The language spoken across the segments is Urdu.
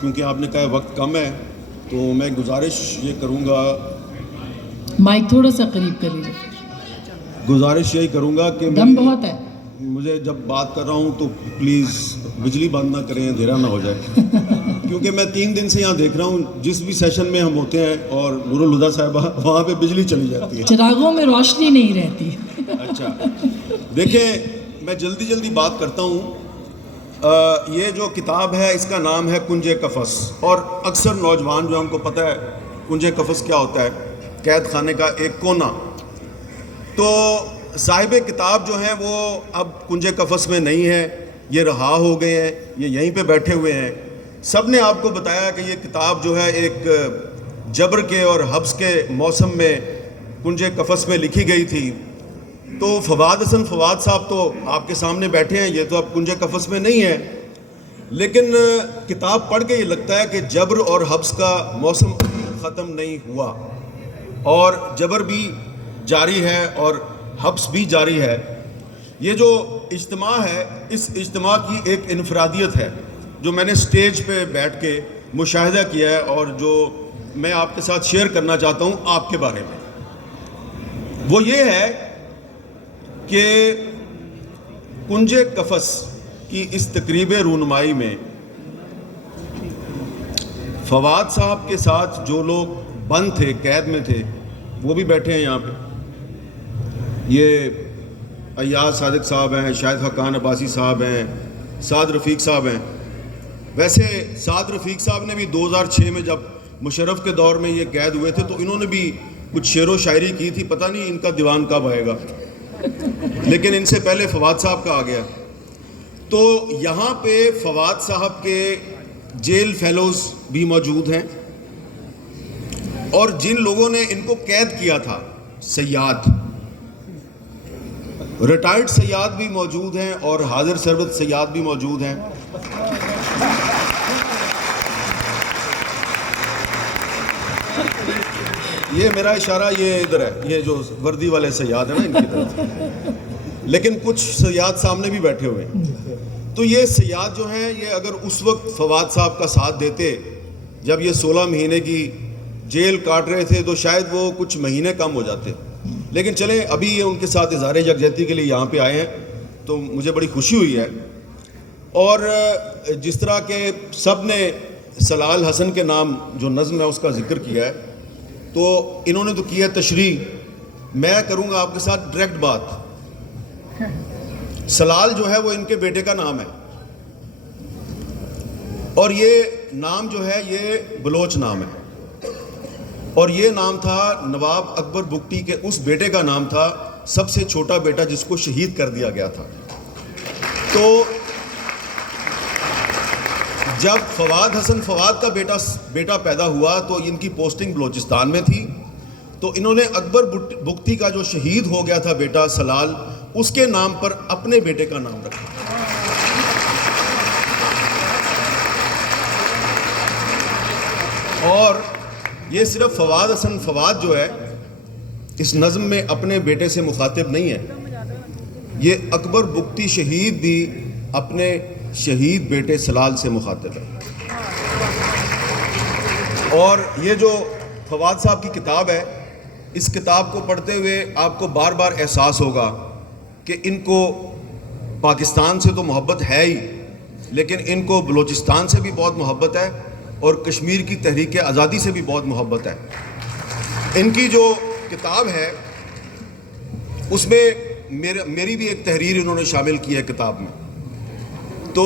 کیونکہ آپ نے کہا وقت کم ہے تو میں گزارش یہ کروں گا، مائک تھوڑا سا قریب کر لیجیے، گزارش یہی کروں گا کہ دم بہت ہے۔ مجھے جب بات کر رہا ہوں تو پلیز بجلی بند نہ کریں، اندھیرا نہ ہو جائے کیونکہ میں 3 دن سے یہاں دیکھ رہا ہوں جس بھی سیشن میں ہم ہوتے ہیں اور نور الہدیٰ صاحبہ وہاں پہ بجلی چلی جاتی ہے، چراغوں میں روشنی نہیں رہتی۔ اچھا دیکھیں میں جلدی بات کرتا ہوں۔ یہ جو کتاب ہے اس کا نام ہے کنج قفس، اور اکثر نوجوان جو ہم کو پتہ ہے کنج قفس کیا ہوتا ہے، قید خانے کا ایک کونا۔ تو صاحب کتاب جو ہیں وہ اب کنج قفس میں نہیں ہے، یہ رہا ہو گئے ہیں، یہ یہیں پہ بیٹھے ہوئے ہیں۔ سب نے آپ کو بتایا کہ یہ کتاب جو ہے ایک جبر کے اور حبس کے موسم میں کنج قفس میں لکھی گئی تھی۔ تو فواد حسن فواد صاحب تو آپ کے سامنے بیٹھے ہیں، یہ تو اب کنج قفس میں نہیں ہے، لیکن کتاب پڑھ کے یہ لگتا ہے کہ جبر اور حبس کا موسم ختم نہیں ہوا، اور جبر بھی جاری ہے اور حبس بھی جاری ہے۔ یہ جو اجتماع ہے اس اجتماع کی ایک انفرادیت ہے جو میں نے سٹیج پہ بیٹھ کے مشاہدہ کیا ہے اور جو میں آپ کے ساتھ شیئر کرنا چاہتا ہوں آپ کے بارے میں۔ وہ یہ ہے کہ کنج قفس کی اس تقریب رونمائی میں فواد صاحب کے ساتھ جو لوگ بند تھے، قید میں تھے، وہ بھی بیٹھے ہیں یہاں پہ۔ یہ ایاز صادق صاحب ہیں، شاہد حقان عباسی صاحب ہیں، سعد رفیق صاحب ہیں۔ ویسے سعد رفیق صاحب نے بھی 2006 میں جب مشرف کے دور میں یہ قید ہوئے تھے تو انہوں نے بھی کچھ شعر و شاعری کی تھی، پتہ نہیں ان کا دیوان کب آئے گا، لیکن ان سے پہلے فواد صاحب کا آ گیا۔ تو یہاں پہ فواد صاحب کے جیل فیلوز بھی موجود ہیں، اور جن لوگوں نے ان کو قید کیا تھا، سیاد، ریٹائرڈ سیاد بھی موجود ہیں اور حاضر سربت سیاد بھی موجود ہیں۔ یہ میرا اشارہ یہ ادھر ہے، یہ جو وردی والے سیاد ہیں نا ان کی طرف، لیکن کچھ سیاد سامنے بھی بیٹھے ہوئے ہیں۔ تو یہ سیاد جو ہیں یہ اگر اس وقت فواد صاحب کا ساتھ دیتے جب یہ 16 مہینے کی جیل کاٹ رہے تھے تو شاید وہ کچھ مہینے کم ہو جاتے، لیکن چلیں ابھی یہ ان کے ساتھ اظہار یکجہتی کے لیے یہاں پہ آئے ہیں تو مجھے بڑی خوشی ہوئی ہے۔ اور جس طرح کہ سب نے سلال حسن کے نام جو نظم ہے اس کا ذکر کیا ہے، تو انہوں نے تو کیا تشریح، میں کروں گا آپ کے ساتھ ڈائریکٹ بات۔ سلال جو ہے وہ ان کے بیٹے کا نام ہے، اور یہ نام جو ہے یہ بلوچ نام ہے، اور یہ نام تھا نواب اکبر بگٹی کے اس بیٹے کا نام تھا، سب سے چھوٹا بیٹا جس کو شہید کر دیا گیا تھا۔ تو جب فواد حسن فواد کا بیٹا پیدا ہوا تو ان کی پوسٹنگ بلوچستان میں تھی، تو انہوں نے اکبر بگٹی کا جو شہید ہو گیا تھا بیٹا سلال، اس کے نام پر اپنے بیٹے کا نام رکھا۔ اور یہ صرف فواد حسن فواد جو ہے اس نظم میں اپنے بیٹے سے مخاطب نہیں ہے، یہ اکبر بگٹی شہید بھی اپنے شہید بیٹے سلال سے مخاطب ہے۔ اور یہ جو فواد صاحب کی کتاب ہے، اس کتاب کو پڑھتے ہوئے آپ کو بار بار احساس ہوگا کہ ان کو پاکستان سے تو محبت ہے ہی، لیکن ان کو بلوچستان سے بھی بہت محبت ہے اور کشمیر کی تحریک آزادی سے بھی بہت محبت ہے۔ ان کی جو کتاب ہے اس میں میری بھی ایک تحریر انہوں نے شامل کی ہے کتاب میں۔ تو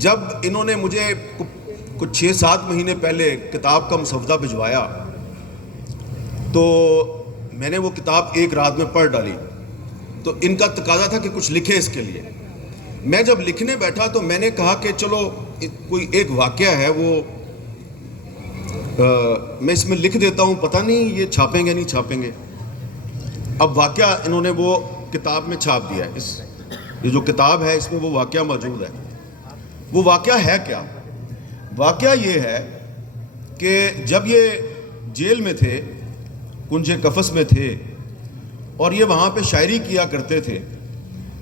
جب انہوں نے مجھے کچھ 6-7 مہینے پہلے کتاب کا مسودہ بھجوایا تو میں نے وہ کتاب ایک رات میں پڑھ ڈالی، تو ان کا تقاضا تھا کہ کچھ لکھے اس کے لیے۔ میں جب لکھنے بیٹھا تو میں نے کہا کہ چلو کوئی ایک واقعہ ہے وہ میں اس میں لکھ دیتا ہوں، پتہ نہیں یہ چھاپیں گے نہیں چھاپیں گے۔ اب واقعہ انہوں نے وہ کتاب میں چھاپ دیا ہے، یہ جو کتاب ہے اس میں وہ واقعہ موجود ہے۔ وہ واقعہ ہے کیا؟ واقعہ یہ ہے کہ جب یہ جیل میں تھے، کنج قفس میں تھے، اور یہ وہاں پہ شاعری کیا کرتے تھے،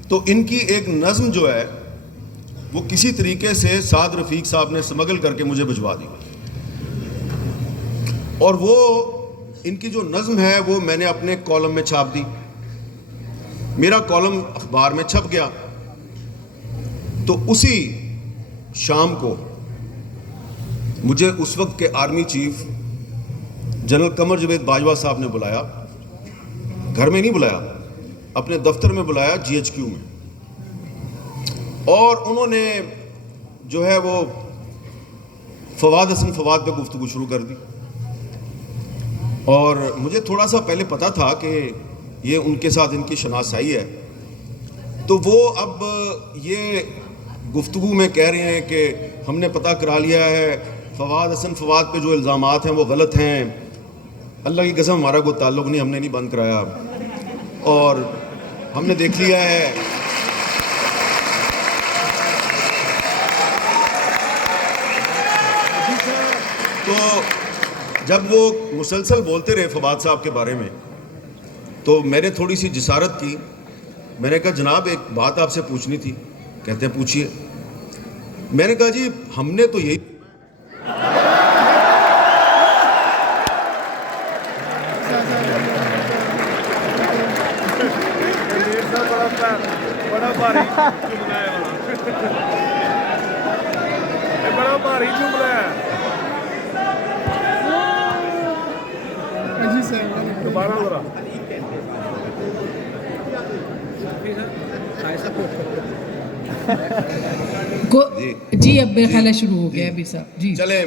تو ان کی ایک نظم جو ہے وہ کسی طریقے سے سعد رفیق صاحب نے سمگل کر کے مجھے بھجوا دی، اور وہ ان کی جو نظم ہے وہ میں نے اپنے کالم میں چھاپ دی، میرا کالم اخبار میں چھپ گیا۔ تو اسی شام کو مجھے اس وقت کے army chief general Qamar Javed Bajwa صاحب نے بلایا، گھر میں نہیں بلایا، اپنے دفتر میں بلایا GHQ میں، اور انہوں نے جو ہے وہ فواد حسن فواد پہ گفتگو شروع کر دی، اور مجھے تھوڑا سا پہلے پتا تھا کہ یہ ان کے ساتھ ان کی شناسائی ہے، تو وہ اب یہ گفتگو میں کہہ رہے ہیں کہ ہم نے پتہ کرا لیا ہے فواد حسن فواد پہ جو الزامات ہیں وہ غلط ہیں، اللہ کی قسم ہمارا کوئی تعلق نہیں، ہم نے نہیں بند کرایا، اور ہم نے دیکھ لیا ہے تو جب وہ مسلسل بولتے رہے فواد صاحب کے بارے میں تو میں نے تھوڑی سی جسارت کی، میں نے کہا جناب ایک بات آپ سے پوچھنی تھی۔ کہتے ہیں پوچھیے۔ میں نے کہا جی ہم نے تو یہی بڑا بھاری جملہ ہے، بڑا بھاری جملہ ہے۔ دوبارہ ذرا جی اب میرا خیال ہے شروع ہو گیا ابھی صاحب جی چلیں،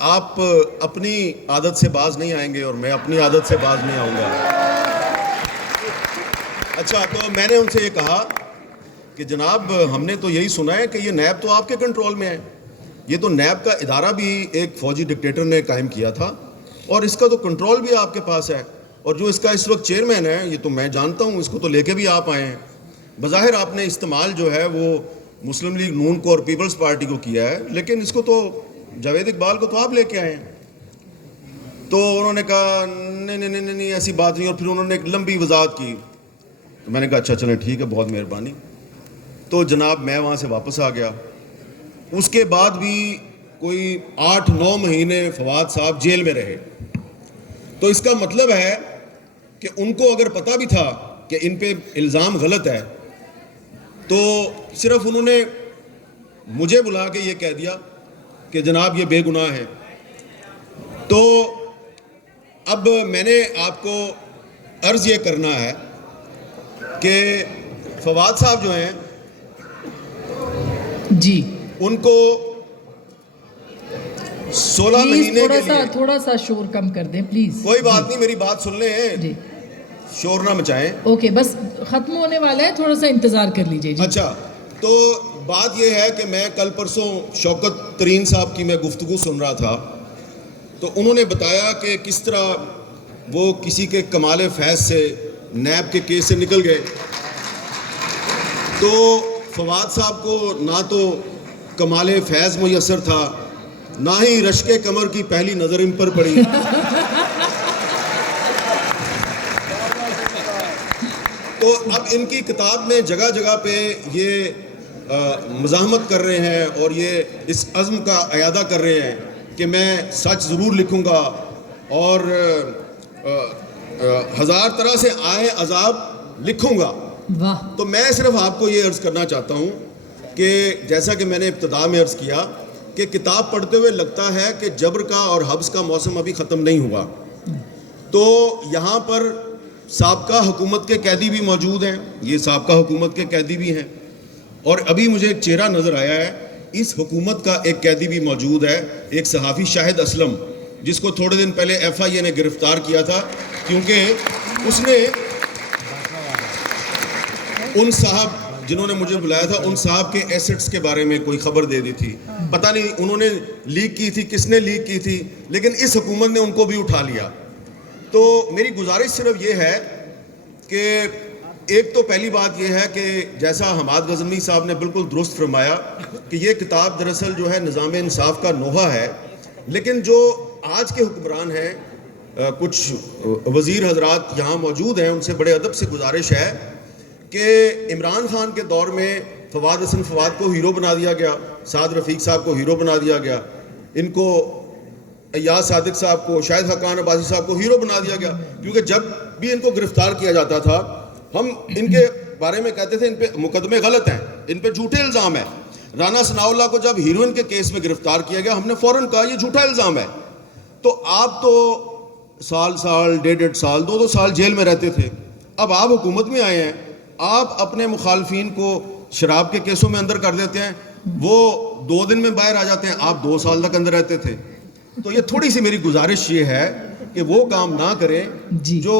آپ اپنی عادت سے باز نہیں آئیں گے اور میں اپنی عادت سے باز نہیں آؤں گا۔ اچھا، تو میں نے ان سے یہ کہا کہ جناب ہم نے تو یہی سنا ہے کہ یہ نیب تو آپ کے کنٹرول میں ہے، یہ تو نیب کا ادارہ بھی ایک فوجی ڈکٹیٹر نے قائم کیا تھا اور اس کا تو کنٹرول بھی آپ کے پاس ہے، اور جو اس کا اس وقت چیئرمین ہے یہ تو میں جانتا ہوں، اس کو تو لے کے بھی آپ آئے ہیں۔ بظاہر آپ نے استعمال جو ہے وہ مسلم لیگ نون کو اور پیپلز پارٹی کو کیا ہے، لیکن اس کو تو جاوید اقبال کو تو آپ لے کے آئے ہیں۔ تو انہوں نے کہا نہیں نہیں نہیں نہیں ایسی بات نہیں، اور پھر انہوں نے ایک لمبی وضاحت کی۔ تو میں نے کہا اچھا چلیں ٹھیک ہے، بہت مہربانی۔ تو جناب میں وہاں سے واپس آ گیا۔ اس کے بعد بھی کوئی 8-9 مہینے فواد صاحب جیل میں رہے۔ تو اس کا مطلب ہے کہ ان کو اگر پتہ بھی تھا کہ ان پہ الزام غلط ہے تو صرف انہوں نے مجھے بلا کے یہ کہہ دیا کہ جناب یہ بے گناہ ہے۔ تو اب میں نے آپ کو عرض یہ کرنا ہے کہ فواد صاحب جو ہیں جی ان کو 16 مہینے کے لیے، تھوڑا سا شور کم کر دیں پلیز۔ کوئی بات نہیں، میری بات سن لیں، جی شور نہ مچائیں۔ اوکے، بس ختم ہونے والا ہے، تھوڑا سا انتظار کر لیجئے جی۔ اچھا، تو بات یہ ہے کہ میں کل پرسوں شوکت ترین صاحب کی میں گفتگو سن رہا تھا، تو انہوں نے بتایا کہ کس طرح وہ کسی کے کمال فیض سے نیب کے کیس سے نکل گئے۔ تو فواد صاحب کو نہ تو کمال فیض میسر تھا، نہ ہی رشک کمر کی پہلی نظر ان پر پڑی۔ تو اب ان کی کتاب میں جگہ جگہ پہ یہ مزاحمت کر رہے ہیں اور یہ اس عزم کا اعادہ کر رہے ہیں کہ میں سچ ضرور لکھوں گا اور 1000 طرح سے آئے عذاب لکھوں گا۔ واہ، تو میں صرف آپ کو یہ عرض کرنا چاہتا ہوں کہ جیسا کہ میں نے ابتدا میں عرض کیا کہ کتاب پڑھتے ہوئے لگتا ہے کہ جبر کا اور حبس کا موسم ابھی ختم نہیں ہوا۔ تو یہاں پر سابقہ حکومت کے قیدی بھی موجود ہیں، یہ سابقہ حکومت کے قیدی بھی ہیں، اور ابھی مجھے ایک چہرہ نظر آیا ہے، اس حکومت کا ایک قیدی بھی موجود ہے، ایک صحافی شاہد اسلم، جس کو تھوڑے دن پہلے FIA نے گرفتار کیا تھا کیونکہ اس نے ان صاحب جنہوں نے مجھے بلایا تھا ان صاحب کے ایسٹس کے بارے میں کوئی خبر دے دی تھی، پتہ نہیں انہوں نے لیک کی تھی، کس نے لیک کی تھی، لیکن اس حکومت نے ان کو بھی اٹھا لیا۔ تو میری گزارش صرف یہ ہے کہ ایک تو پہلی بات یہ ہے کہ جیسا حماد غزنوی صاحب نے بالکل درست فرمایا کہ یہ کتاب دراصل جو ہے نظام انصاف کا نوحہ ہے، لیکن جو آج کے حکمران ہیں، کچھ وزیر حضرات یہاں موجود ہیں، ان سے بڑے ادب سے گزارش ہے کہ عمران خان کے دور میں فواد حسن فواد کو ہیرو بنا دیا گیا, سعد رفیق صاحب کو ہیرو بنا دیا گیا, ان کو ایاز صادق صاحب کو, شاہد حقان عباسی صاحب کو ہیرو بنا دیا گیا, کیونکہ جب بھی ان کو گرفتار کیا جاتا تھا ہم ان کے بارے میں کہتے تھے ان پہ مقدمے غلط ہیں, ان پہ جھوٹے الزام ہیں. رانا ثناء اللہ کو جب ہیروئن کے کیس میں گرفتار کیا گیا ہم نے فوراً کہا یہ جھوٹا الزام ہے. تو آپ تو سال 1.5 سال 2 سال جیل میں رہتے تھے, اب آپ حکومت میں آئے ہیں, آپ اپنے مخالفین کو شراب کے کیسوں میں اندر کر دیتے ہیں, وہ 2 دن میں باہر آ جاتے ہیں, آپ 2 سال تک اندر رہتے تھے. تو یہ تھوڑی سی میری گزارش یہ ہے کہ وہ کام نہ کریں جو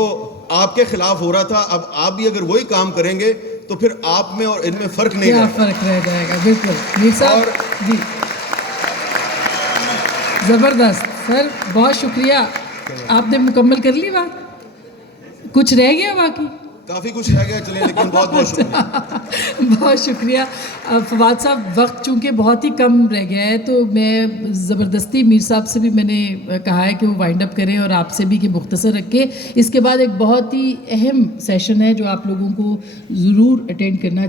آپ کے خلاف ہو رہا تھا. اب آپ بھی اگر وہی کام کریں گے تو پھر آپ میں اور ان میں فرق نہیں کیا رہے گا. فرق رہ جائے گا. بالکل میر صاحب جی زبردست سر, بہت شکریہ. آپ نے مکمل کر لی بات, کچھ رہ گیا باقی؟ کافی کچھ رہ گیا, چلیں, لیکن بہت بہت شکریہ. بہت شکریہ فواد صاحب. وقت چونکہ بہت ہی کم رہ گیا ہے تو میں زبردستی میر صاحب سے بھی میں نے کہا ہے کہ وہ وائنڈ اپ کریں اور آپ سے بھی کہ مختصر رکھیں. اس کے بعد ایک بہت ہی اہم سیشن ہے جو آپ لوگوں کو ضرور اٹینڈ کرنا